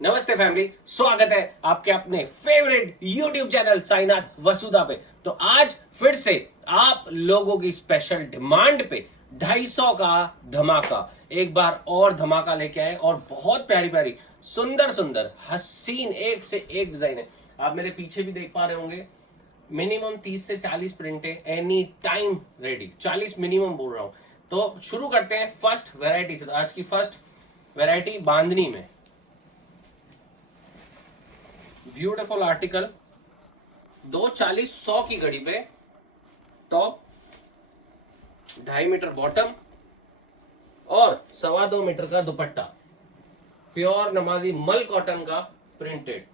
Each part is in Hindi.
नमस्ते फैमिली, स्वागत है आपके अपने फेवरेट YouTube चैनल साईनाथ वसुधा पे। तो आज फिर से आप लोगों की स्पेशल डिमांड पे 250 का धमाका, एक बार और धमाका लेके आए और बहुत प्यारी प्यारी सुंदर सुंदर हसीन एक से एक डिजाइन है। आप मेरे पीछे भी देख पा रहे होंगे, मिनिमम 30 से 40 प्रिंट है, एनी टाइम रेडी। 40 मिनिमम बोल रहा हूं। तो शुरू करते हैं फर्स्ट वेराइटी से। तो आज की फर्स्ट वेराइटी बांधनी में ब्यूटीफुल आर्टिकल, 240-100 की घड़ी पे टॉप, 2.5 मीटर बॉटम और 2.25 मीटर का दुपट्टा, प्योर नमाजी मल कॉटन का प्रिंटेड,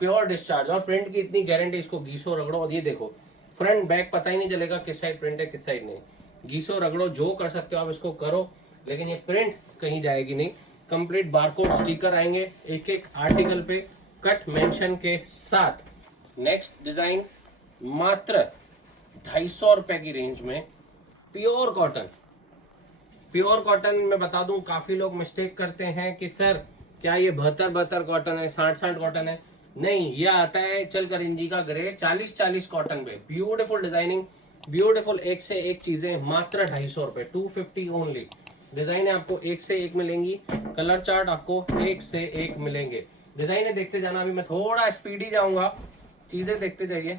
प्योर डिस्चार्ज। और प्रिंट की इतनी गारंटी, इसको घीसो रगड़ो और ये देखो फ्रंट बैक पता ही नहीं चलेगा किस साइड प्रिंट है किस साइड नहीं। घीसो रगड़ो जो कर सकते हो आप इसको करो, लेकिन ये प्रिंट कहीं जाएगी नहीं। कंप्लीट बारकोड स्टिकर आएंगे एक एक आर्टिकल पे कट मेंशन के साथ। नेक्स्ट डिजाइन मात्र 250 रुपए की रेंज में, प्योर कॉटन। प्योर कॉटन में बता दूं, काफी लोग मिस्टेक करते हैं कि सर क्या ये 72 कॉटन है, 60 कॉटन है। नहीं, ये आता है चल करिंजी का ग्रे, 40 कॉटन पे। ब्यूटीफुल डिजाइनिंग, ब्यूटीफुल एक से एक चीजें, मात्र 250 रुपए, 250 ओनली। डिजाइन आपको एक से एक मिलेंगी, कलर चार्ट आपको एक से एक मिलेंगे। डिजाइने देखते जाना, अभी मैं थोड़ा स्पीडी जाऊंगा, चीजें देखते जाइए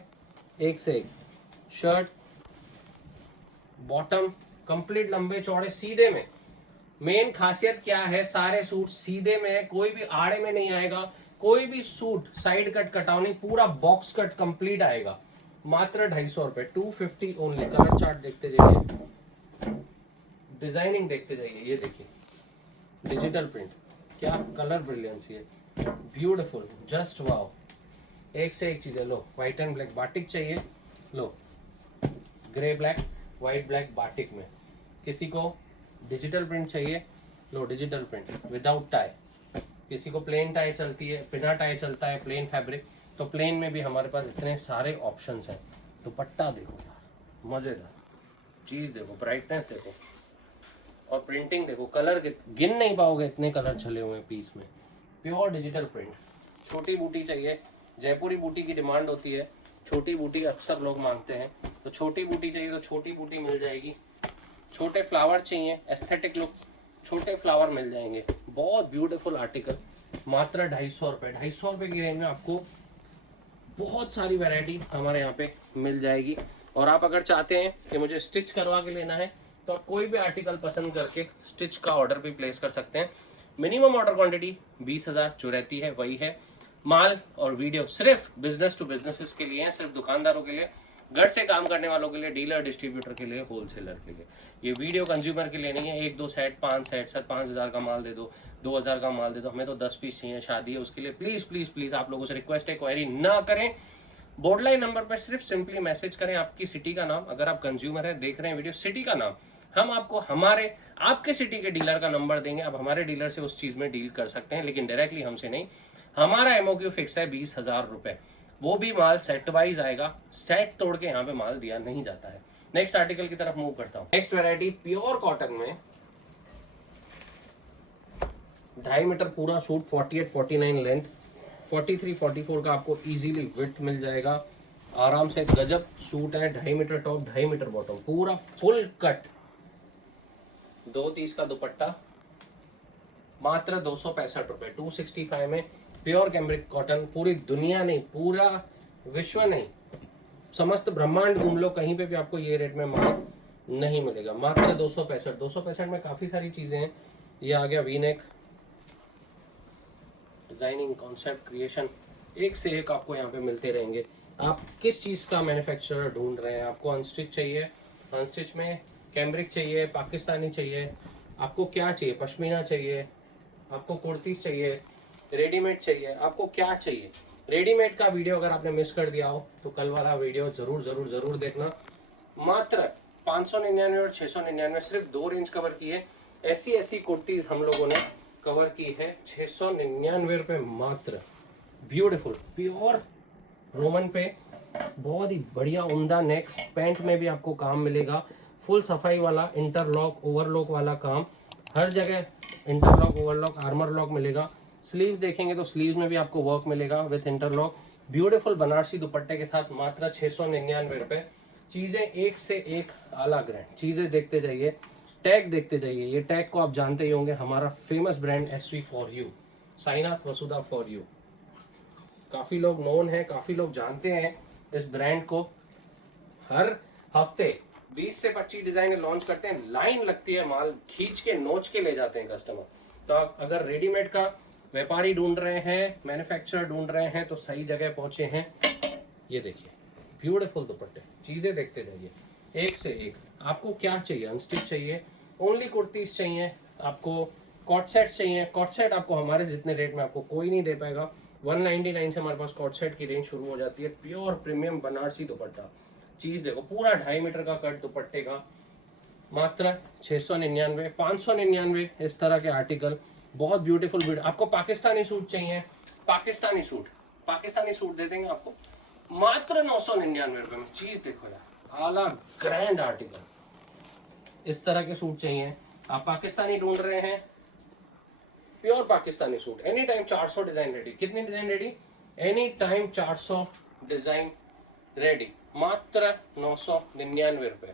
एक से एक। शर्ट, बॉटम कंप्लीट लंबे चौड़े सीधे में। मेन खासियत क्या है, सारे सूट सीधे में है, कोई भी आड़े में नहीं आएगा, कोई भी सूट साइड कट कटाव नहीं, पूरा बॉक्स कट कंप्लीट आएगा। मात्र 250 रुपए, 250 ओनली। कलर चार्ट देखते जाइए, डिजाइनिंग देखते जाइए। ये देखिए डिजिटल प्रिंट, क्या कलर ब्रिलियंसी है, ब्यूटीफुल, जस्ट वाओ। एक से एक चीजें। लो व्हाइट एंड ब्लैक बाटिक चाहिए, लो grey black white black batik में। किसी को डिजिटल प्रिंट चाहिए, लो डिजिटल प्रिंट विदाउट टाई। किसी को प्लेन टाई चलती है, बिना टाई चलता है, प्लेन फैब्रिक, तो प्लेन में भी हमारे पास इतने सारे ऑप्शंस हैं। दुपट्टा देखो यार, मजेदार चीज देखो, ब्राइटनेस देखो और प्रिंटिंग देखो। कलर गिन नहीं पाओगे, इतने कलर छले हुए हैं पीस में। Pure digital print. छोटी बूटी चाहिए, जयपुरी बूटी की डिमांड होती है, छोटी बूटी अक्सर लोग मांगते हैं, तो छोटी बूटी चाहिए तो छोटी बूटी मिल जाएगी। छोटे फ्लावर चाहिए, एस्थेटिक लुक, छोटे फ्लावर मिल जाएंगे। बहुत ब्यूटीफुल आर्टिकल, मात्र 250 रुपए। 250 रुपए की रेंज में आपको बहुत सारी वैरायटी हमारे यहाँ पे मिल जाएगी। और आप अगर चाहते हैं कि मुझे स्टिच करवा के लेना है, तो आप कोई भी आर्टिकल पसंद करके स्टिच का ऑर्डर भी प्लेस कर सकते हैं। मिनिमम ऑर्डर क्वांटिटी 20,000 जो रहती है वही है। माल और वीडियो सिर्फ बिजनेस टू बिजनेसेस के लिए है, सिर्फ दुकानदारों के लिए, घर से काम करने वालों के लिए, डीलर डिस्ट्रीब्यूटर के लिए, होलसेलर के लिए। ये वीडियो कंज्यूमर के लिए नहीं है। 1-2 सेट, 5 सेट, सर 5,000 का माल दे दो, 2,000 का माल दे दो, हमें तो 10 पीस चाहिए, शादी है उसके लिए। प्लीज प्लीज प्लीज आप लोगों से रिक्वेस्ट है, क्वेरी ना करें। बोर्डलाइन नंबर पर सिर्फ सिंपली मैसेज करें आपकी सिटी का नाम, अगर आप कंज्यूमर है देख रहे हैं वीडियो, सिटी का नाम, हम आपको हमारे आपके सिटी के डीलर का नंबर देंगे। आप हमारे डीलर से उस चीज में डील कर सकते हैं, लेकिन डायरेक्टली हमसे नहीं। हमारा एमओक्यू फिक्स है 20,000 रुपए, वो भी माल सेट वाइज आएगा, सेट तोड़ के यहाँ पे माल दिया नहीं जाता है। नेक्स्ट आर्टिकल की तरफ मूव करता हूँ। नेक्स्ट वेराइटी प्योर कॉटन में, 2.5 मीटर पूरा सूट, 48-49 लेंथ, 43-44 का आपको इजीली विड्थ मिल जाएगा। आराम से गजब सूट है। 2.5 मीटर टॉप, 2.5 मीटर बॉटम, पूरा फुल कट, 230 का दुपट्टा, मात्र 265 रुपए, 265 में। प्योर कैम्ब्रिक कॉटन, पूरी दुनिया नहीं, पूरा विश्व नहीं, समस्त ब्रह्मांड घूम लो, कहीं पे भी आपको ये रेट में माल नहीं मिलेगा। मात्र 265। 265 में काफी सारी चीजें हैं। ये आ गया V neck, designing, concept, creation, एक से एक आपको यहाँ पे मिलते रहेंगे। आप किस चीज का मैन्युफैक्चरर ढूंढ रहे हैं? आपको अनस्टिच चाहिए, अनस्टिच में कैम्ब्रिक चाहिए, पाकिस्तानी चाहिए, आपको क्या चाहिए, पश्मीना चाहिए, आपको कुर्तीस चाहिए, रेडीमेड चाहिए, आपको क्या चाहिए? रेडीमेड का वीडियो अगर आपने मिस कर दिया हो तो कल वाला वीडियो जरूर जरूर जरूर देखना। मात्र 599 और 699, सिर्फ 2 रेंज कवर की है। ऐसी ऐसी कुर्तीज हम लोगों ने कवर की है 699 रुपए मात्र। ब्यूटीफुल प्योर रोमन पे, बहुत ही बढ़िया उम्दा नेक, पैंट में भी आपको काम मिलेगा, फुल सफाई वाला इंटरलॉक ओवरलॉक वाला काम, हर जगह इंटरलॉक ओवरलॉक आर्मर लॉक मिलेगा। स्लीव्स देखेंगे तो स्लीव्स में भी आपको वर्क मिलेगा विथ इंटरलॉक। ब्यूटीफुल बनारसी दुपट्टे के साथ मात्र 699 रुपए। चीजें एक से एक आला ग्रैंड, चीजें देखते जाइए, टैग देखते जाइए। ये टैग को आप जानते ही होंगे, हमारा famous brand SV for you, Sainath Vasudha for you. काफी लोग नोन है, काफी लोग जानते हैं इस ब्रांड को। हर हफ्ते 20 से 25 डिजाइन लॉन्च करते हैं, लाइन लगती है, माल खींच के नोच के ले जाते हैं कस्टमर। तो आप अगर रेडीमेड का व्यापारी ढूंढ रहे हैं, मैन्युफैक्चरर ढूंढ रहे हैं, तो सही जगह पहुंचे हैं। ये देखिए ब्यूटीफुल दुपट्टे, चीजें देखते जाइए एक से एक। आपको क्या चाहिए? अनस्टिच चाहिए, ओनली कुर्तीज चाहिए, आपको कॉट सेट चाहिए। कॉट सेट आपको हमारे जितने रेट में आपको कोई नहीं दे पाएगा। 199 से हमारे पास कॉट सेट की रेंज शुरू हो जाती है। प्योर प्रीमियम बनारसी दुपट्टा, चीज देखो, पूरा 2.5 मीटर का कट दुपट्टे का, मात्र 699, 599 इस तरह के आर्टिकल। बहुत ब्यूटीफुल आपको पाकिस्तानी सूट चाहिए, पाकिस्तानी सूट दे देंगे आपको मात्र 999 रुपए में। चीज देखो यार, आला ग्रैंड आर्टिकल। इस तरह के सूट चाहिए, आप पाकिस्तानी ढूंढ रहे हैं, pure Pakistani suit, any time 400 design ready. कितनी design ready? Any time 400 design ready, मात्र 999 रुपए।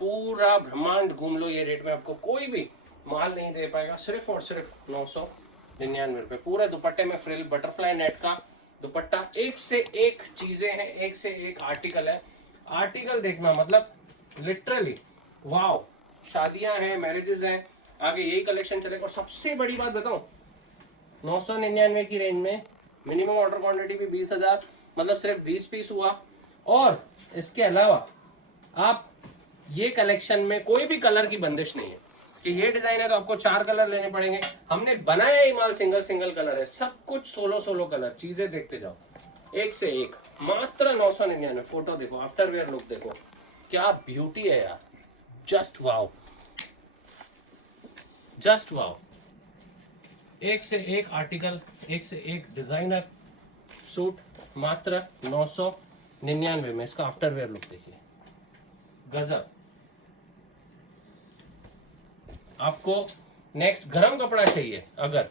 पूरा ब्रह्मांड घूम लो, ये रेट में आपको कोई भी माल नहीं दे पाएगा, सिर्फ और सिर्फ 999 रुपए। पूरे दुपट्टे में फ्रिल, बटरफ्लाई नेट का दुपट्टा, एक से एक चीजें हैं, एक से एक आर्टिकल है। आर्टिकल देखना मतलब लिटरली वाओ। शादियां हैं, मैरिजेस हैं, आगे यही कलेक्शन चलेगा। और सबसे बड़ी बात बताऊं, 999 की रेंज में मिनिमम ऑर्डर क्वांटिटी भी 20,000, मतलब सिर्फ 20 पीस हुआ। और इसके अलावा आप ये कलेक्शन में कोई भी कलर की बंदिश नहीं है कि ये डिजाइन है तो आपको 4 कलर लेने पड़ेंगे। हमने बनाया ही माल सिंगल सिंगल कलर है, सब कुछ सोलो कलर। चीजें देखते जाओ एक से एक, मात्र 999। फोटो देखो, आफ्टर वेयर लुक देखो, क्या ब्यूटी है यार, जस्ट वाओ, जस्ट वाओ। एक से एक आर्टिकल, एक से एक डिजाइनर सूट, मात्र 999 में। इसका आफ्टर वेयर लुक देखिए, गजब। आपको नेक्स्ट गरम कपड़ा चाहिए, अगर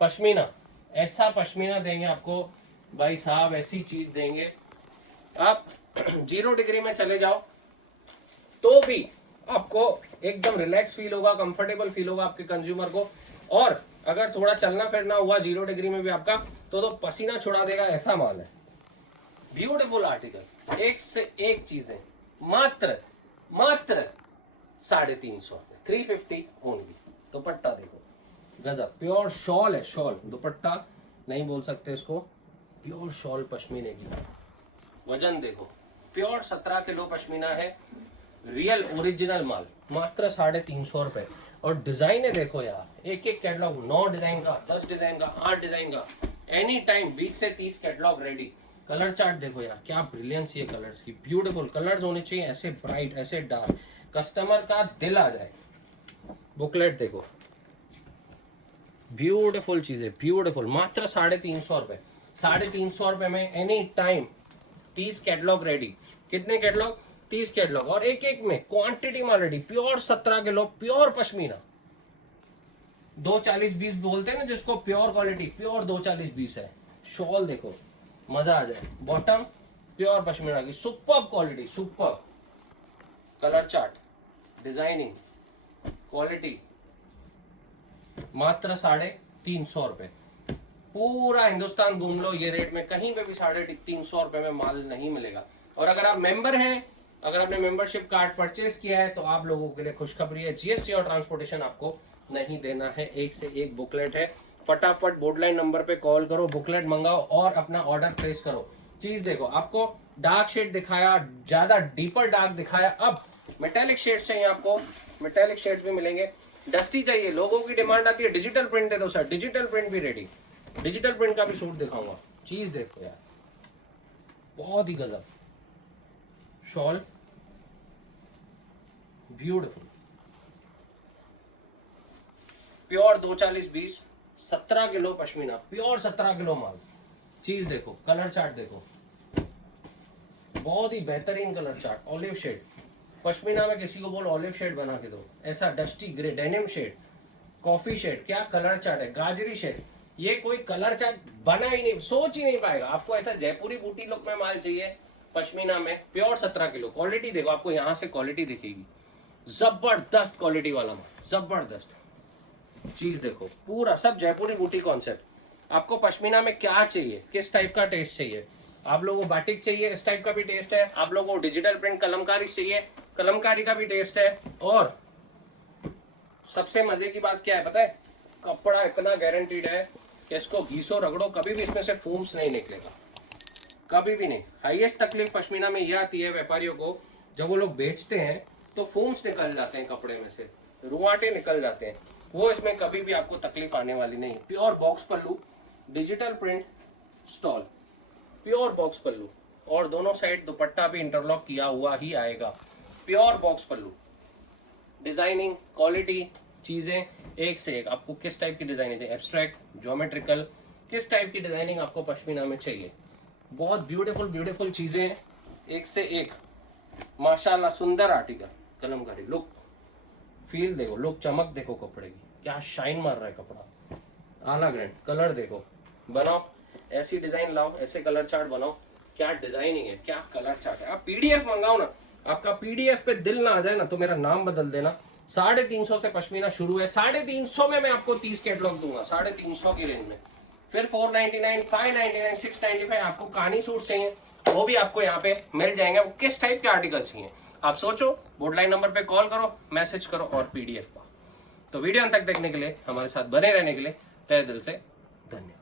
पश्मीना, ऐसा पश्मीना देंगे आपको भाई साहब, ऐसी चीज देंगे। आप 0 डिग्री में चले जाओ तो भी आपको एकदम रिलैक्स फील होगा, कंफर्टेबल फील होगा आपके कंज्यूमर को। और अगर थोड़ा चलना फिरना हुआ 0 डिग्री में भी आपका, तो पसीना छुड़ा देगा, ऐसा माल है। ब्यूटीफुल आर्टिकल, एक से एक चीजें, मात्र 350, 350 ओनली। दुपट्टा देखो, गजब। प्योर शॉल है, शॉल, दुपट्टा नहीं बोल सकते इसको, प्योर शॉल पश्मीने की। वजन देखो, प्योर 17 किलो पश्मीना है, रियल ओरिजिनल माल, मात्र 350 रुपए। और डिजाइने देखो यार, एक एक कैटलॉग, 9 डिजाइन का, 10 डिजाइन का, 8 डिजाइन का, एनी टाइम 20 से 30 कैटलॉग रेडी। कलर चार्ट देखो यार, क्या ब्रिलियंस ये कलर्स की, ब्यूटीफुल कलर्स होने चाहिए, ऐसे ब्राइट, ऐसे डार्क, कस्टमर का दिल आ जाए। बुकलेट देखो, ब्यूटीफुल चीजें, ब्यूटीफुल, मात्र 350 रुपए। 350 रुपए में एनी टाइम 30 कैटलॉग रेडी। कितने कैटलॉग? 30 कैटलॉग, और एक एक में क्वांटिटी माल ready. Pure 17 kilo pure pashmina, 240-20 बोलते हैं ना जिसको, प्योर क्वालिटी, प्योर 240-20 है। शॉल देखो, मजा आ जाए। बॉटम प्योर पश्मीना की, super quality, super. Colour chart, designing, quality, मात्र 350 रुपए। पूरा हिंदुस्तान घूम लो, ये रेट में कहीं पे भी 350 रुपए में माल नहीं मिलेगा। और अगर आप मेंबर हैं, अगर आपने मेंबरशिप कार्ड परचेस किया है, तो आप लोगों के लिए खुशखबरी है, जीएसटी और ट्रांसपोर्टेशन आपको नहीं देना है। एक से एक बुकलेट है, फटाफट बोर्डलाइन नंबर पे कॉल करो, बुकलेट मंगाओ और अपना ऑर्डर प्लेस करो। चीज देखो, आपको डार्क शेड दिखाया, ज्यादा डीपर डार्क दिखाया, अब मेटेलिक शेड्स चाहिए आपको, मेटेलिक शेड्स भी मिलेंगे। डस्टी चाहिए, लोगों की डिमांड आती है डिजिटल प्रिंट दे दो सर, डिजिटल प्रिंट भी रेडी, डिजिटल प्रिंट का भी सूट दिखाऊंगा। चीज देखो यार, बहुत ही गजब। Shawl beautiful, pure 240-20, 17 kilo pashmina, pure 17 kilo माल। चीज देखो, कलर चार्ट देखो, बहुत ही बेहतरीन colour chart. Olive shade pashmina में, किसी को बोल ऑलिव शेड बना के दो, ऐसा dusty grey, denim shade, coffee shade, क्या कलर चार्ट है। गाजरी शेड, ये कोई कलर चार्ट बना ही नहीं, सोच ही नहीं पाएगा। आपको ऐसा जयपुरी बूटी लुक में माल चाहिए पश्मीना में, प्योर 17 किलो। क्वालिटी देखो, आपको यहाँ से क्वालिटी दिखेगी, जबरदस्त क्वालिटी वाला माल, जबरदस्त चीज देखो, पूरा सब जयपुरी बूटी कॉन्सेप्ट। आपको पश्मीना में क्या चाहिए, किस टाइप का टेस्ट चाहिए, आप लोगों को बाटिक चाहिए, इस टाइप का भी टेस्ट है, आप लोगों को डिजिटल प्रिंट कलमकारी चाहिए, कलमकारी का भी टेस्ट है। और सबसे मजे की बात क्या है पता है, कपड़ा इतना गारंटीड है कि इसको घीसो रगड़ो कभी भी इसमें से फूम्स नहीं निकलेगा, कभी भी नहीं। हाईएस्ट तकलीफ पश्मीना में यह आती है व्यापारियों को, जब वो लोग बेचते हैं तो फूम्स निकल जाते हैं कपड़े में से, रुआटे निकल जाते हैं, वो इसमें कभी भी आपको तकलीफ आने वाली नहीं। Pure box pallu, digital print stole, pure box pallu, और दोनों साइड दुपट्टा भी इंटरलॉक किया हुआ ही आएगा। प्योर बॉक्स पल्लू, डिजाइनिंग क्वालिटी चीजें एक से एक। आपको किस टाइप की डिजाइनिंग चाहिए, एब्स्ट्रैक्ट, ज्योमेट्रिकल, किस टाइप की डिजाइनिंग आपको पश्मीना में चाहिए, बहुत ब्यूटीफुल ब्यूटीफुल चीजें एक से एक, माशाल्लाह सुंदर आर्टिकल। कलमकारी लुक, फील देखो, लुक, चमक देखो कपड़े की, क्या शाइन मार रहा है कपड़ा, आला ग्रैंड। कलर देखो, बनाओ ऐसी डिजाइन लाओ, ऐसे कलर चार्ट बनाओ, क्या डिजाइनिंग है, क्या कलर चार्ट है। आप पीडीएफ मंगाओ ना, आपका पीडीएफ पे दिल ना आ जाए ना तो मेरा नाम बदल देना। 350 से पश्मीना शुरू है, 350 में मैं आपको 30 कैटलॉग दूंगा, 350 की रेंज में। फिर 499, 599, 695 आपको कहानी सूट चाहिए, वो भी आपको यहाँ पे मिल जाएंगे। वो किस टाइप के आर्टिकल चाहिए आप सोचो, बोर्ड लाइन नंबर पे कॉल करो, मैसेज करो और पीडीएफ पाओ। तो वीडियो अंत तक देखने के लिए, हमारे साथ बने रहने के लिए तहे दिल से धन्यवाद।